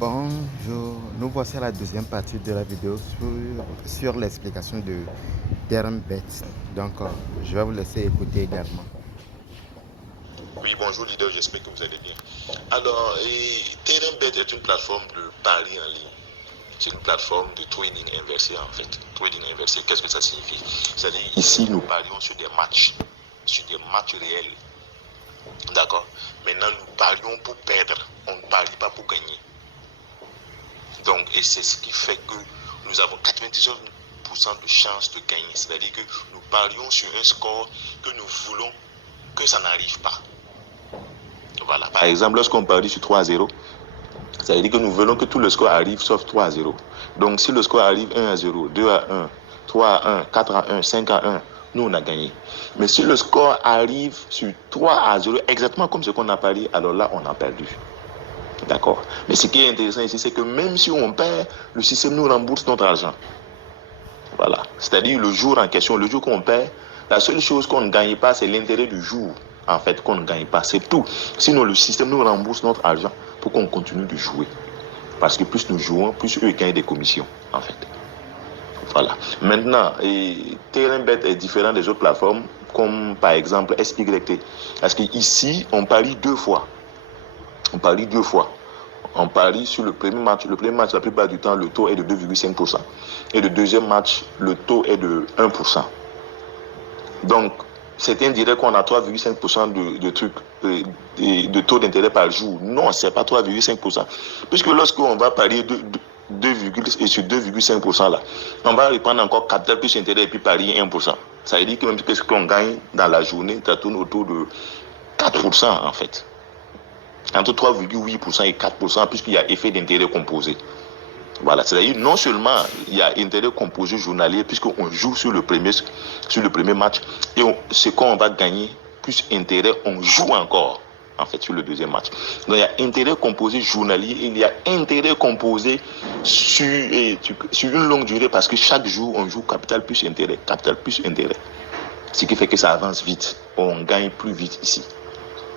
Bonjour, nous voici à la deuxième partie de la vidéo sur l'explication de Termbet. Donc, je vais vous laisser écouter également. Oui, bonjour leader, j'espère que vous allez bien. Alors, Termbet est une plateforme de paris en ligne. C'est une plateforme de trading inversé en fait. Trading inversé, qu'est-ce que ça signifie? C'est-à-dire ici, nous parions sur des matchs réels. D'accord? Maintenant, nous parions pour perdre. On ne parie pas pour gagner. Donc, et c'est ce qui fait que nous avons 99% de chances de gagner. C'est-à-dire que nous parions sur un score que nous voulons que ça n'arrive pas. Voilà. Par exemple, lorsqu'on parie sur 3-0, ça veut dire que nous voulons que tout le score arrive sauf 3-0. Donc, si le score arrive 1-0, 2-1, 3-1, 4-1, 5-1, nous, on a gagné. Mais si le score arrive sur 3-0, exactement comme ce qu'on a parié, alors là, on a perdu. D'accord? Mais ce qui est intéressant ici, c'est que même si on perd, le système nous rembourse notre argent. Voilà. C'est-à-dire le jour en question, le jour qu'on perd, la seule chose qu'on ne gagne pas, c'est l'intérêt du jour. En fait, qu'on ne gagne pas. C'est tout. Sinon, le système nous rembourse notre argent pour qu'on continue de jouer. Parce que plus nous jouons, plus eux gagnent des commissions, en fait. Voilà. Maintenant, Termbet est différent des autres plateformes, comme par exemple SYT. Parce qu'ici, on parie deux fois. On parie deux fois. On parie sur le premier match. Le premier match, la plupart du temps, le taux est de 2,5%. Et le deuxième match, le taux est de 1%. Donc, c'est indirait qu'on a 3,5% de taux d'intérêt par jour. Non, ce n'est pas 3,5%. Puisque lorsqu'on va parier sur 2,5% là, on va reprendre encore 4 plus intérêt et puis parier 1%. Ça veut dire que même ce qu'on gagne dans la journée, ça tourne autour de 4% en fait. Entre 3,8% et 4%, puisqu'il y a effet d'intérêt composé. Voilà, c'est-à-dire non seulement il y a intérêt composé journalier puisqu'on joue sur le premier match et ce qu'on va gagner plus intérêt, on joue encore en fait sur le deuxième match. Donc il y a intérêt composé journalier, il y a intérêt composé sur une longue durée parce que chaque jour on joue capital plus intérêt. Ce qui fait que ça avance vite, on gagne plus vite ici.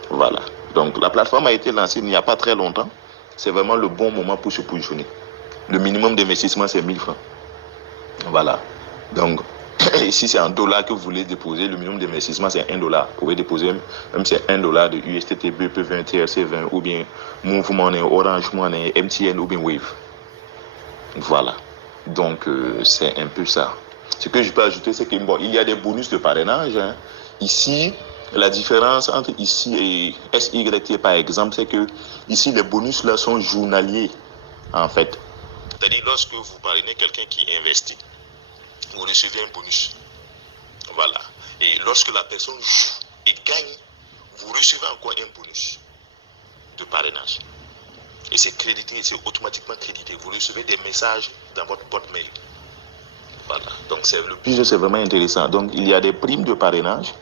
Voilà. Donc la plateforme a été lancée il n'y a pas très longtemps. C'est vraiment le bon moment pour se positionner. Le minimum d'investissement, c'est 1000 francs. Voilà. Donc, ici, c'est en dollars que vous voulez déposer. Le minimum d'investissement, c'est 1 dollar. Vous pouvez déposer, même c'est 1 dollar de USDT, BP20, TRC20, ou bien Move Money, Orange Money, MTN, ou bien Wave. Voilà. Donc, c'est un peu ça. Ce que je peux ajouter, c'est qu'il y a des bonus de parrainage. Hein. Ici, la différence entre ici et SYT, par exemple, c'est que ici, les bonus là sont journaliers, en fait. C'est-à-dire, lorsque vous parrainez quelqu'un qui investit, vous recevez un bonus. Voilà. Et lorsque la personne joue et gagne, vous recevez encore un bonus de parrainage. Et c'est crédité, c'est automatiquement crédité. Vous recevez des messages dans votre boîte mail. Voilà. Donc, le business est vraiment intéressant. Donc, il y a des primes de parrainage.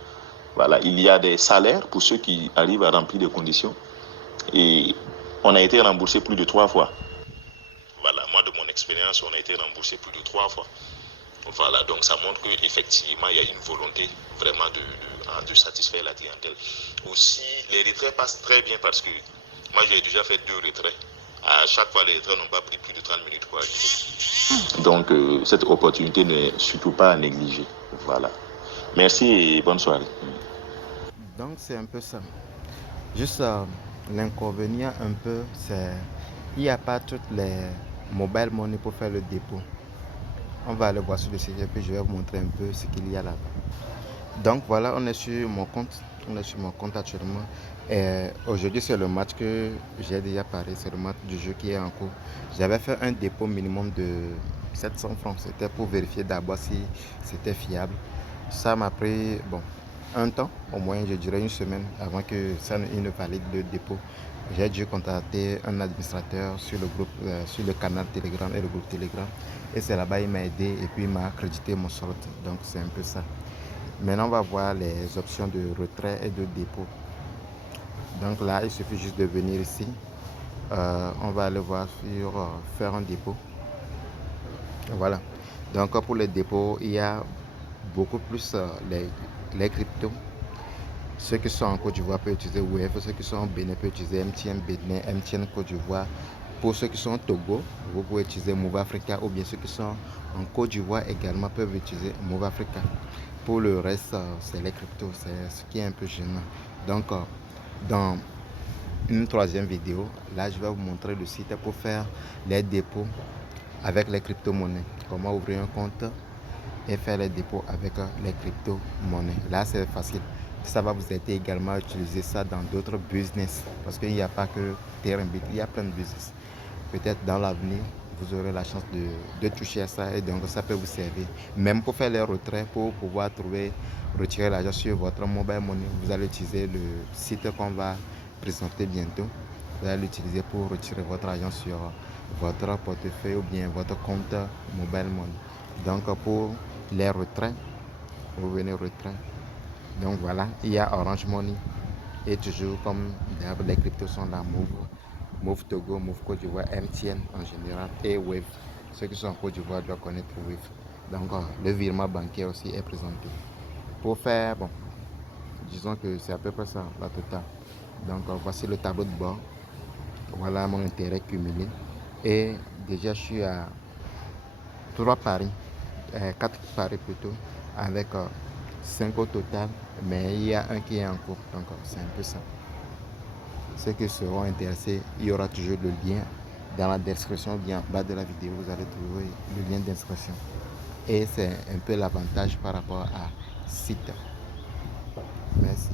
Voilà. Il y a des salaires pour ceux qui arrivent à remplir les conditions. Et on a été remboursé plus de 3 fois. Voilà, moi de mon expérience, on a été remboursé plus de 3 fois. Voilà, donc ça montre qu'effectivement, il y a une volonté vraiment de satisfaire la clientèle. Aussi, les retraits passent très bien parce que moi, j'ai déjà fait 2 retraits. À chaque fois, les retraits n'ont pas pris plus de 30 minutes pour arriver. Donc, cette opportunité n'est surtout pas à négliger. Voilà. Merci et bonne soirée. Donc, c'est un peu ça. Juste l'inconvénient un peu, c'est qu'il n'y a pas toutes les mobile money pour faire le dépôt. On va aller voir sur le site et puis je vais vous montrer un peu ce qu'il y a là-bas. Donc voilà, on est sur mon compte. On est sur mon compte actuellement. Aujourd'hui, c'est le match que j'ai déjà parlé. C'est le match du jeu qui est en cours. J'avais fait un dépôt minimum de 700 francs. C'était pour vérifier d'abord si c'était fiable. Ça m'a pris un temps, au moins je dirais une semaine avant que ça ne valide le dépôt. J'ai dû contacter un administrateur sur le groupe, sur le canal Telegram et le groupe Telegram. Et c'est là-bas il m'a aidé et puis il m'a crédité mon solde. Donc c'est un peu ça. Maintenant on va voir les options de retrait et de dépôt. Donc là il suffit juste de venir ici. On va aller voir sur faire un dépôt. Voilà. Donc pour les dépôts, il y a beaucoup plus les cryptos. Ceux qui sont en Côte d'Ivoire peuvent utiliser Wave, ceux qui sont en Bénin peuvent utiliser MTN Bénin, MTN Côte d'Ivoire, Pour ceux qui sont au Togo, vous pouvez utiliser Move Africa, ou bien ceux qui sont en Côte d'Ivoire également peuvent utiliser Move Africa. Pour le reste, c'est les cryptos, c'est ce qui est un peu gênant. Donc, dans une troisième vidéo, là je vais vous montrer le site pour faire les dépôts avec les crypto-monnaies. Comment ouvrir un compte et faire les dépôts avec les crypto-monnaies. Là c'est facile. Ça va vous aider également à utiliser ça dans d'autres business. Parce qu'il n'y a pas que Terambit, il y a plein de business. Peut-être dans l'avenir, vous aurez la chance de toucher à ça et donc ça peut vous servir. Même pour faire les retraits, pour pouvoir retirer l'argent sur votre mobile money, vous allez utiliser le site qu'on va présenter bientôt. Vous allez l'utiliser pour retirer votre argent sur votre portefeuille ou bien votre compte mobile money. Donc pour les retraits, vous venez retrait. Donc voilà, il y a Orange Money et toujours comme les cryptos sont là, Move Togo, Move Côte d'Ivoire, MTN en général et Wave. Ceux qui sont en Côte d'Ivoire doivent connaître Wave. Donc le virement bancaire aussi est présenté. Pour faire, bon, disons que c'est à peu près ça la totale. Donc voici le tableau de bord. Voilà mon intérêt cumulé. Et déjà je suis à 3 paris, 4 paris plutôt, avec 5 au total, mais il y a un qui est en cours, donc c'est un peu ça. Ceux qui seront intéressés, il y aura toujours le lien dans la description, bien en bas de la vidéo, vous allez trouver le lien d'inscription. Et c'est un peu l'avantage par rapport à site. Merci.